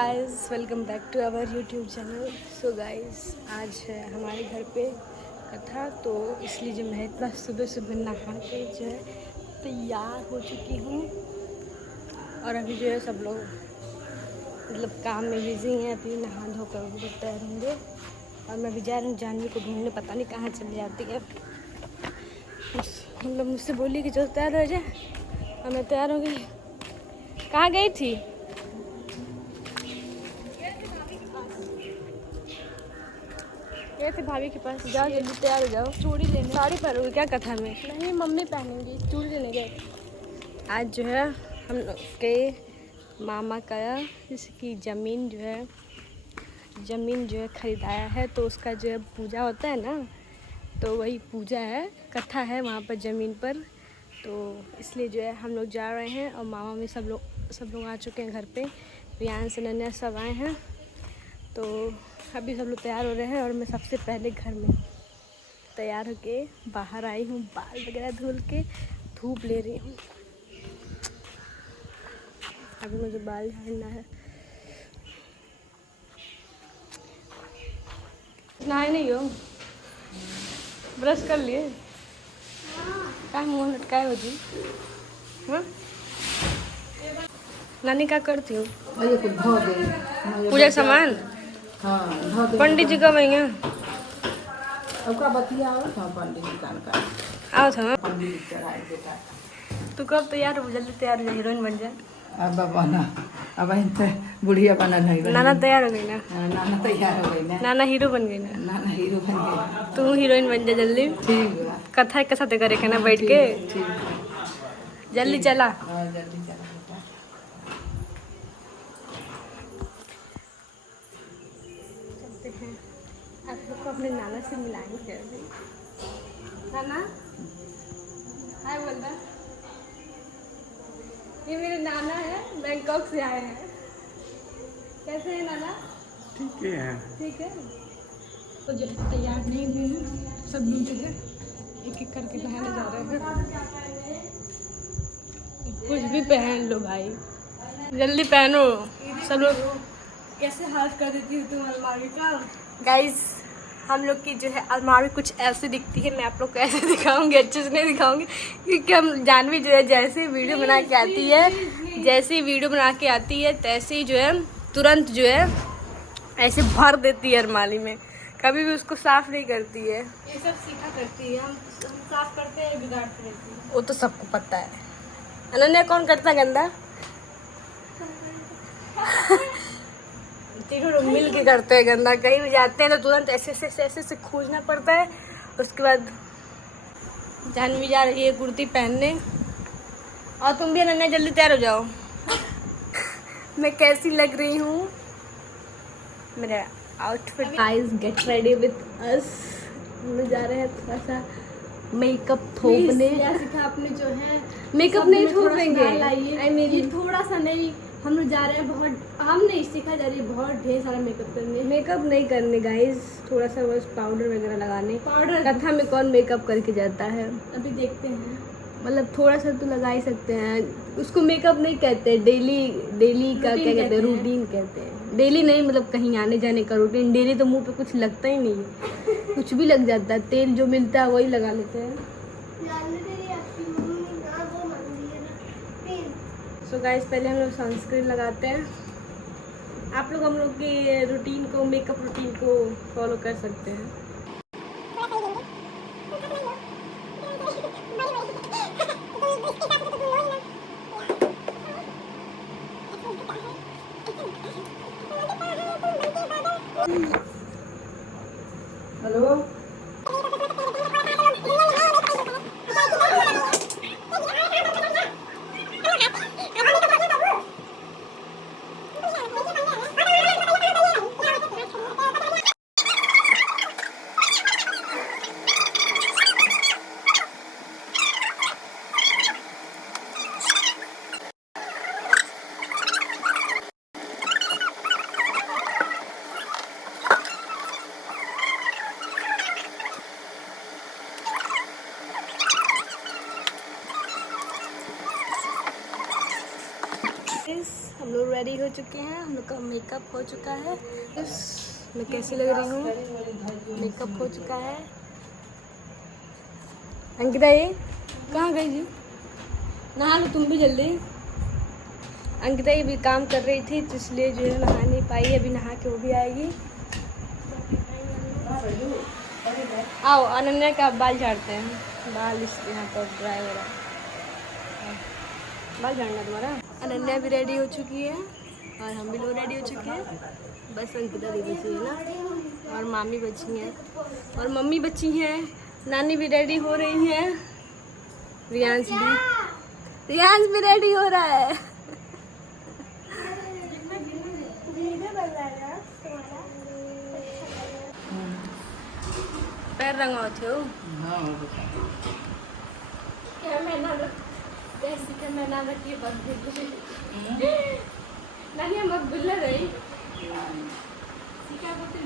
Guys welcome back to our YouTube channel. So guys आज है हमारे घर पे कथा, तो इसलिए जो मैं इतना सुबह सुबह नहा के जो है तैयार हो चुकी हूँ। और अभी जो है सब लोग मतलब काम में बिजी हैं, अभी नहा धोकर वो लोग तैयार होंगे। और मैं भी जा रही हूँ जानवी को ढूंढने, पता नहीं कहाँ चली जाती है। मतलब मुझसे बोली कि जो तैयार हो जाए, और मैं तैयार हो गई। कहाँ गई थी? गए थे भाभी के पास। जाओ जल्दी तैयार हो जाओ। चूड़ी लेने। साड़ी पहनोगे क्या कथा में? नहीं, मम्मी पहनेंगी। चूड़ी लेने गए। आज जो है हम लोग के मामा का इसकी ज़मीन जो है खरीदाया है, तो उसका जो है पूजा होता है ना, तो वही पूजा है, कथा है वहाँ पर ज़मीन पर। तो इसलिए जो है हम लोग जा रहे हैं, और मामा में सब लोग आ चुके हैं घर पे। प्रियांश नन्या सब आए हैं, तो अभी सब लोग तैयार हो रहे हैं। और मैं सबसे पहले घर में तैयार होके बाहर आई हूँ, बाल वगैरह धुल के धूप ले रही हूँ। अभी मुझे बाल झाड़ना है। नहाए नहीं हो? ब्रश कर लिए? क्या मुँह लटकाए हो जी? हाँ, नानी क्या करती हूँ? पूजा का सामान। पंडित जी कब आएंगे? आओ था। तू कब तैयार हो? जल्दी तैयार हो जा, हीरोइन बन जा। अब बना, अब बुढ़िया बनल है। नाना तैयार हो गई ना? नाना तैयार हो गई ना। नाना हीरो बन गई ना? नाना हीरो बन गई। तू हीरोइन बन जा जल्दी। ठीक है। कथा के साथ करे ना बैठ के। जल्दी चला। जल्दी चला बेटा। चलते हैं। आप लोग को अपने नाना से मिलाएंगे। नाना हाय बोल रहा। ये मेरे नाना है, बैंकॉक से आए हैं। कैसे हैं नाना? ठीक है। ठीक है। तो जो है तैयार नहीं हुए हैं, सब लोग जो है एक एक करके नहाने जा रहे हैं। कुछ भी पहन लो भाई, जल्दी पहनो सब लोग। कैसे हाथ कर देती है तुम अलमारी का? गाइस हम लोग की जो है अलमारी कुछ ऐसे दिखती है। मैं आप लोग को ऐसे दिखाऊंगी, अच्छे से नहीं दिखाऊंगी, क्योंकि हम जानवी जो है जैसे वीडियो बना के आती है तैसे ही जो है तुरंत जो है ऐसे भर देती है अलमारी में। कभी भी उसको साफ नहीं करती है। ये सब सीखा करती है। हम साफ करते हैं, बिगाड़ती रहती है। वो तो सबको पता है। अनन्या कौन करता गंदा? तीनों लोग मिल के करते हैं गंदा। कहीं भी जाते हैं तो तुरंत ऐसे खींचना पड़ता है। उसके बाद जानवी जा रही है कुर्ती पहनने। और तुम भी अनन्या जल्दी तैयार हो जाओ। मैं कैसी लग रही हूँ? मेरा outfit. Guys get ready with us. हम जा रहे हैं थोड़ा सा मेकअप थोपने। आपने जो है मेकअप नहीं थोपेंगे। आई मीन थोड़ा सा नहीं, हम लोग जा रहे हैं बहुत। हम नहीं सीखा जा रही है, बहुत ढेर सारा मेकअप करने। मेकअप नहीं करने गाइस, थोड़ा सा बस पाउडर वगैरह लगाने। पाउडर कथा में कौन मेकअप करके जाता है? अभी देखते हैं। मतलब थोड़ा सा तो लगा ही सकते हैं, उसको मेकअप नहीं कहते। डेली का क्या कहते हैं? रूटीन कहते हैं। डेली नहीं, मतलब कहीं आने जाने का रूटीन। डेली तो मुंह पे कुछ लगता ही नहीं है। कुछ भी लग जाता है, तेल जो मिलता है वही लगा लेते हैं। सो गाइस पहले हम लोग सनस्क्रीन लगाते हैं। आप लोग हम लोग की रूटीन को, मेकअप रूटीन को फॉलो कर सकते हैं। हेलो। चुके हैं, हम लोग का मेकअप हो चुका है। मैं कैसी लग रही हूँ? मेकअप हो चुका है। अंकिता ये कहाँ गई जी? नहा लो तुम भी जल्दी। अंकिता ये भी काम कर रही थी तो इसलिए जो है नहा नहीं पाई, अभी नहा के वो भी आएगी। आओ अनन्या का बाल झाड़ते हैं, बाल इस यहाँ पर ड्राई हो रहा है। बाल झाड़ना तुम्हारा। अनन्या भी रेडी हो चुकी है और हम भी लोग रेडी हो चुके हैं, बस अंकिता भी बची है ना, और मामी बची हैं और मम्मी बची हैं, नानी भी रेडी हो रही हैं, रियांश भी रेडी हो रहा है। पैर रंगा थे हाँ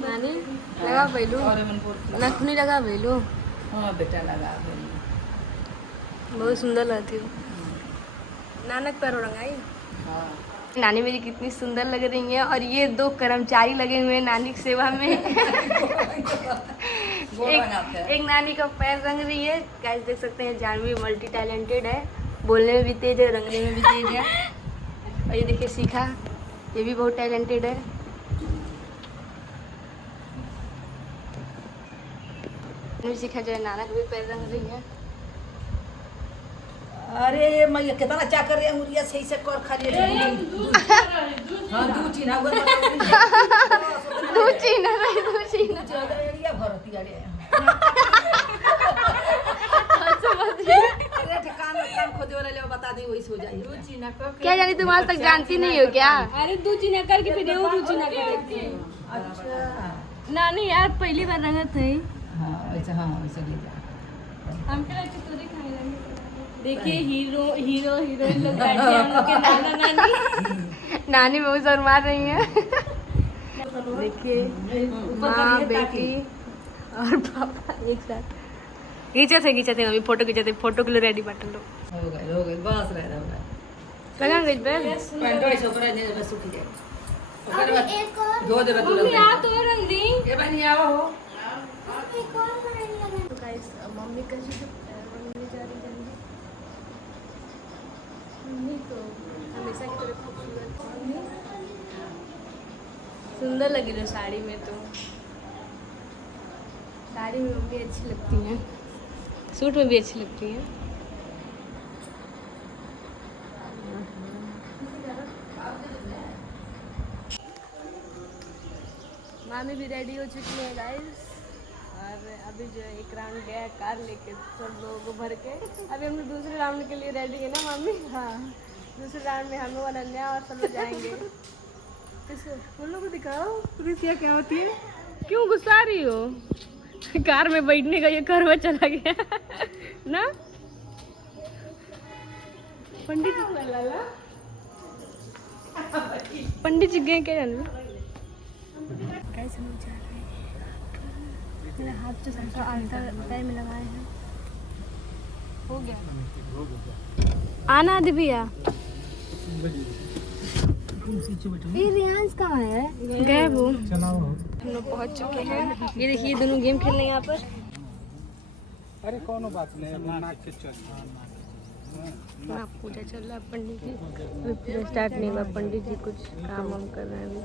नानी लगा पहलू नखनी लगा पहलू। हाँ बेटा लगा देंगे। बहुत सुंदर लगती हो। नानक पैरों रंगाई। हाँ नानी मेरी कितनी सुंदर लग रही है और ये 2 कर्मचारी लगे हुए हैं नानी की सेवा में। एक नानी का पैर रंग रही है। गाइस देख सकते हैं जानवी मल्टी टैलेंटेड है, बोलने में भी तेज है, रंगने में भी तेज है। और ये देखिए शिखा, ये भी बहुत टैलेंटेड है। शिखा जो है नाना का भी पैर रंग रही है। अरे मैं ये कितना चा कर रही है मुरिया सही से कर खा रही है। हाँ दू चीना वो दू चीना एरिया भरती अरे अरे ठिकान काम खोदे वाला ले बता दे वही सो जाए। दू चीना को क्या जानी तुम आज तक जानती नहीं हो क्या? अरे 2 चीना करके फिर वो 2 चीना करके। अच्छा नानी यार पहली बार रंगत है। हाँ वैसे ले जा। हम के लिए चोरी खाने लगे। देखिए हीरोइन लोग बैठे हैं, हम लोग के नाना नानी। नानी बहुत शर्मा रही है। देखिए माँ बेटी और पापा एक साथ खींचते अभी फोटो खींचते, फोटो के लिए रेडी बाटल लो। हो गए बस रह रहा लगा गई पे पैंटो ऐसे ऊपर नहीं बस सूख जाए। ओकर बाद धो देबे तू मम्मी आ तो रंग दी। ए बनी आओ हो। तो गाइस मम्मी कैसी मम्मी जा रही है। मम्मी तो हमेशा की तरह खूबसूरत सुंदर लगी जो साड़ी में, तो साड़ी में मम्मी अच्छी लगती हैं, सूट में भी अच्छी लगती हैं। मामी भी रेडी हो चुकी है गाइस, और अभी जो है एक राउंड गया कार लेके सब लोगों को भर के। अभी हम लोग दूसरे राउंड के लिए रेडी है ना मामी? हाँ, दूसरे राउंड में हम लोग अनन्या और सब लोग जाएंगे। उन लोगों को दिखाओ रिसिया क्या होती है। क्यों गुस्सा रही हो? कार में बैठने का ये करवा चला गया ना। पंडित जी गए क्या जानू? कैसे हम जा रहे हैं? मेरा हाथ जो सबसे पैर में लगाए हैं हो गया। आना दिव्या, ये रियांश कहाँ है? गए वो। हम लोग पहुँच चुके हैं। ये देखिए दोनों गेम खेल रहे हैं यहाँ पर। अरे कौन बात नहीं, अपना नाक के चल। ना पूजा चल रहा है पंडित जी, अभी पूजा स्टार्ट नहीं हुआ। पंडित जी कुछ काम वाम कर रहे हैं अभी।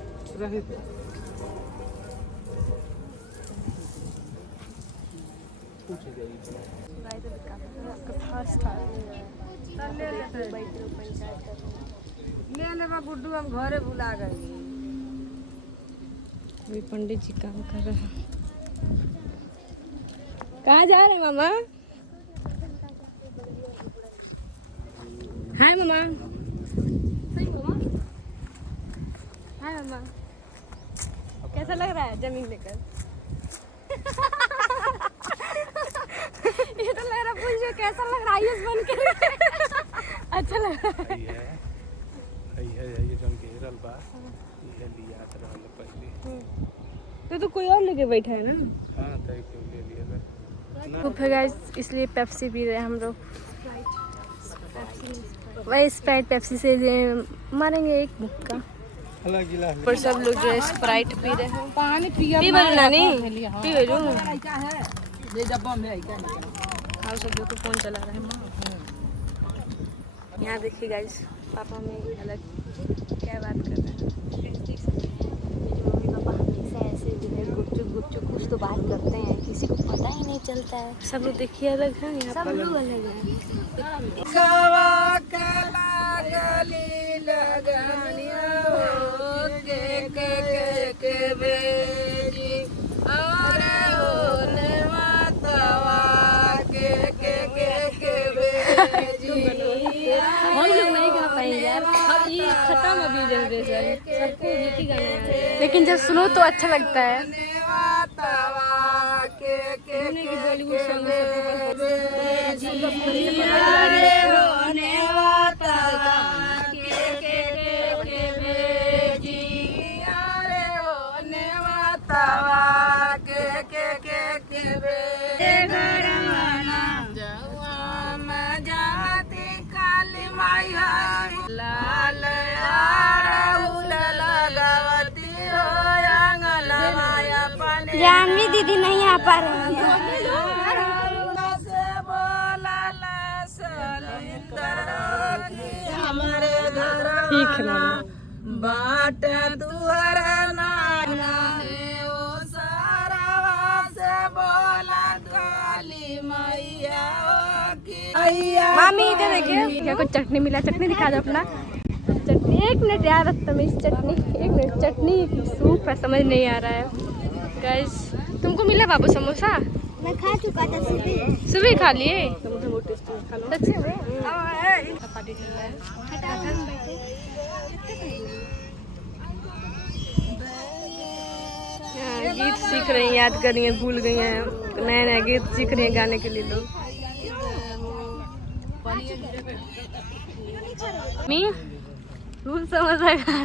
ले ले गुड्डू हम घरे भुला गए। अभी पंडित जी काम कर रहे हैं। कहाँ जा रहे हैं मामा? हाय मामा। हाय मामा, कैसा लग रहा है जमीन लेकर? ये तो लग रहा पूछो कैसा लग रहा है आयुष बन के। अच्छा लग रहा है। ये जन घेरल बा ये लिया रहल पहले। तो कोई और लेके बैठा है ना। हां तो क्यों ले लिया तो फिर गाइस इसलिए पेप्सी पी रहे हैं हम लोग। वही स्प्राइट पेप्सी से मारेंगे एक मुक्का। अलग गिलास पर सब लोग जो है स्प्राइट पी रहे हैं। पानी पिया पी बरू नानी, पी बरू। क्या है ये डब्बा में है क्या हाँ सब लोग को फोन चला रहे हैं। यहाँ देखिए गाइस, पापा में अलग क्या बात कर रहे हैं। मम्मी पापा हमेशा ऐसे जो है गुपचुप गुपचुप कुछ तो बात करते हैं, किसी को पता ही नहीं चलता है। सब लोग देखिए अलग है यहाँ सब पर। लोग अलग हैं। हम लोग नहीं गा पाएंगे यार, अब ये खत्म अभी जनरेशन, सबको गीत ही गाने आ रहे हैं। लेकिन जब सुनो तो अच्छा लगता है। की बॉलीवुड सॉन्ग जानवी दीदी नहीं आ पा रही हैं। ठीक है ना। बाट तुहरा नाना ओ सारा से बोला काली मैया की मामी इधर देखिए, क्या कुछ चटनी मिला, चटनी दिखा दो अपना। चटनी, एक मिनट यार तमीज, चटनी एक मिनट, चटनी सूप है, समझ नहीं आ रहा है गाइस। तुमको मिला बाबू समोसा? मैं खा चुका था सुबह। सुबह खा लिए? सच्ची में? पार्टी चल रहा है। हाँ, गीत सीख रही हैं, याद कर रही हैं, भूल गई हैं, नया नया गीत सीख रही हैं गाने के लिए लोग। मी भूल समोसा खा,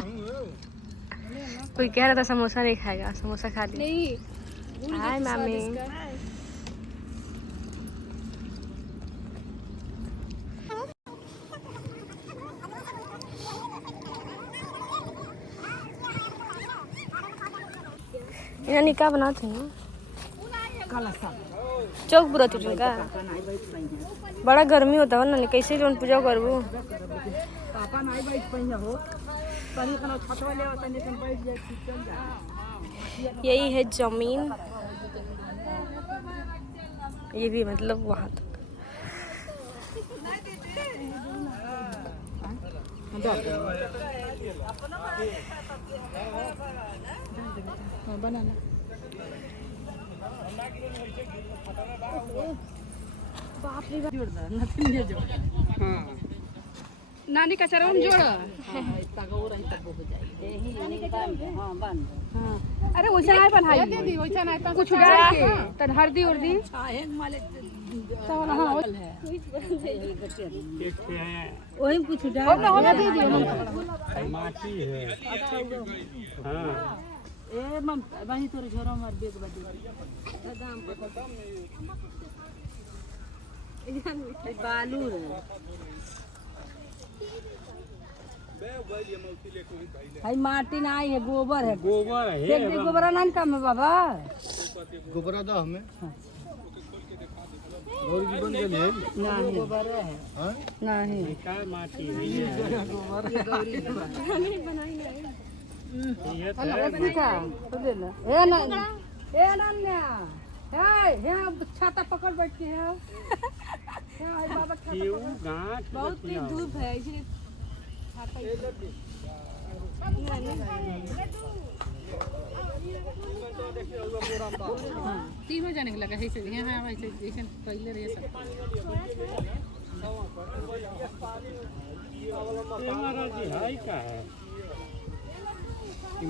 कोई कह रहा था समोसा नहीं खाएगा, समोसा खा लिया। नहीं हाय मामी। यानी क्या बनाते हैं? चौक पूरा टूटने का बड़ा गर्मी होता है ना, कैसे लोन पूजा करबू? पापा नहीं बैठ पाएंगे हो तनी खाना छतवा ले तनी खाना बैठ जाए चल जा। यही है जमीन, ये भी मतलब वहाँ तक। बनाना बाप रे जोड़ दे नथी जोड़। हां नानी का चरम जोड़ तक और रही तक हो जाएगी यही हां बांध। हां अरे वैसा नहीं बनाई दीदी, वैसा नहीं कुछ डाल के तन हल्दी उर्दी चाहे माले सब हां वही कुछ डाल हो दीदी माटी है। हां ए मम वही तोरे घर में बेग बदे दाम ए बालू रे भाई माटी नहीं है, गोबर है। गोबर है, एक गोबरा नहीं काम है बाबा। गोबरा दो हमें और की बन गई है नहीं गोबर है। हां नहीं का माटी है ये गोबर नहीं बनाई नहीं ये तो क्या तो ले ले ए नन्या हे छाता पकड़ बैठी है हे बाबा क्यों गांठ बहुत तेज धूप है इसलिए तीनों जाने के लगा है से यहाँ वैसे जैसे पहले रहे सब हमारा जी हाई का है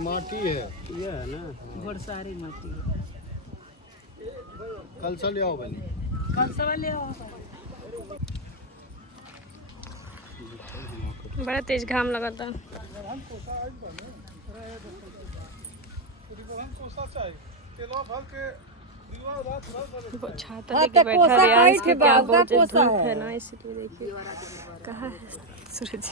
माटी है ये है ना बड़ सारी माटी है। कल से ले आओ बनी कल से ले आओ। बड़ा तेज घाम लगा था। वो छाता लेके बैठा है यार, इसके क्या बहुत तेज धूप है ना, इसलिए देखिए कहाँ है सूरज।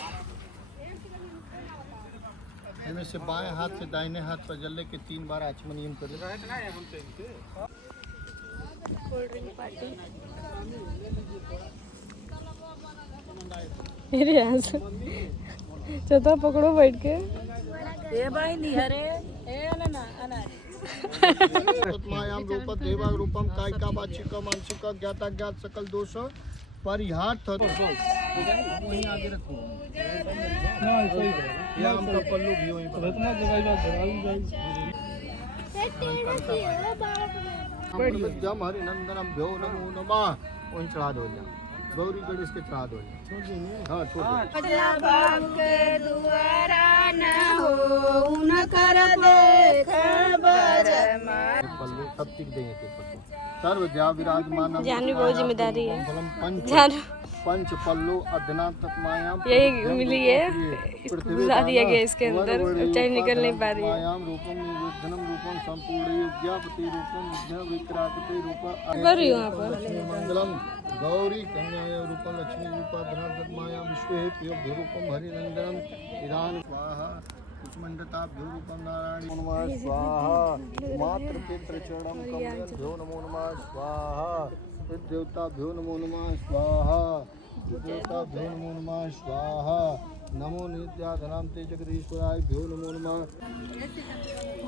इनमें से बाएं हाथ से दाहिने हाथ पर जल्ले के 3 बार आचमनियम कर ले। कोल्ड ड्रिंक पार्टी मेरे यहाँ से चौथा पकड़ो बैठ के ए भाई निहरे ए ना तत्मायाम रूप देवा रूपम कायिका वाचिका मानसिका ज्ञाता ज्ञात सकल दोष परिहार्थ वहीं आगे रखो। ये आपका पल्लू भी वहीं पर जम हरि नंदनम भ्यो नमो नमः वहीं चढ़ा दो। गौरी गणेश के चढ़ा दो। हाँ छोड़ पल्लू सब टिक देंगे सर्व द्या विराजमान जानवी बहुत जिम्मेदारी है। पंच पल्लो अधनात्मायाम यही मिली है, घुसा दिया गया इसके अंदर, चाहे निकल नहीं पा रही है। रूपम धनम रूपम संपूर्ण युज्ञापति रूपम विद्या विक्रांति रूपम कर रही हूँ यहाँ पर। मंगलम गौरी कन्या रूपम लक्ष्मी रूपा धनात्मायाम विश्वे प्रिय रूपम हरिनंदनम इदान स्वाहा कुष्मंडताभ्यो रूपम नारायण नमः स्वाहा मातृ पितृ चरणम कमलभ्यो नमो नमः स्वाहा देवताभ्यो नमो नमः स्वाहा देवताभ्यो नमो नमः स्वाहा नमो नित्याधनाम ते जगदीश्वराभ्यो नमो नमः।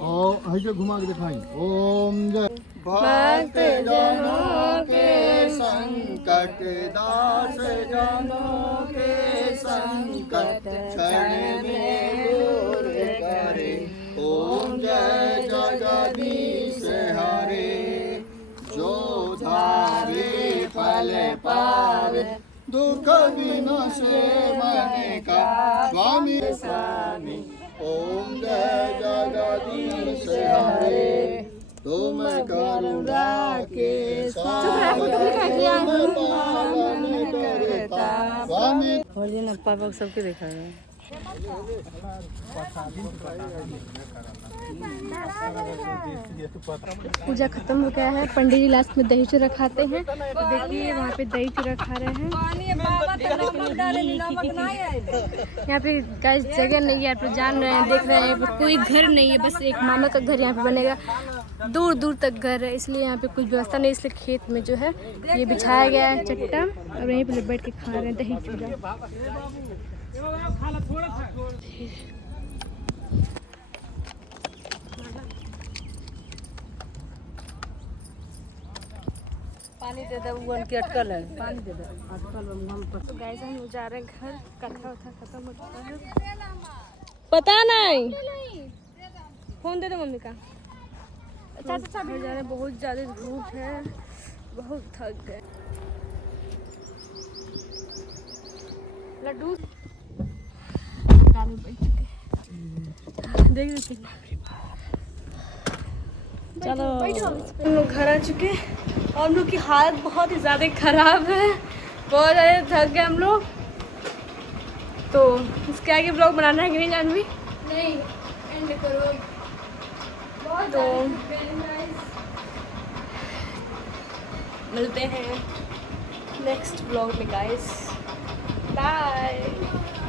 और ऐसे घुमा के दिखाई ओम जय भक्त जनों के संकट दास जनों के संकट क्षण में दूर करे ओम जय जगदीश हरे जो धारे फल पावे दुख विनाशे मन का स्वामी स्वामी ओम जय जगदीश हरे तुम करुणा के पालन करता स्वामी। और ये नप्पा पग सबके देखा है। पूजा खत्म हो गया है। पंडित जी लास्ट में दही चूरा खाते हैं। तो देखिए वहाँ पे दही चूरा खा रहे हैं। यहाँ पे गाइस जगह नहीं है, आप लोग जान रहे हैं, देख रहे हैं, कोई घर नहीं है, बस एक मामा का घर यहाँ पे बनेगा। दूर दूर तक घर है, इसलिए यहाँ पे कुछ व्यवस्था नहीं, इसलिए खेत में जो है ये बिछाया गया है चट्टा और यहीं पे बैठ के खा रहे हैं दही चूरा। पानी दे दे वन के अटकल है पानी दे दे अटकल हम तो गाइस हम लोग जा रहे हैं घर। कथा उथा खत्म हो चुका है। पता नहीं फोन दे दो मम्मी का। अच्छा अच्छा घर जा रहे हैं। बहुत ज़्यादा धूप है, बहुत थक गए। लड्डू देख देते चलो हम लोग घर आ चुके हैं और हम लोग की हालत बहुत ही ज़्यादा ख़राब है। बहुत ज़्यादा थक गए हम लोग। तो इसके आगे ब्लॉग बनाना है कि नहीं जानवी? नहीं, एंड करो। तो मिलते हैं नेक्स्ट ब्लॉग में गाइस। बाय।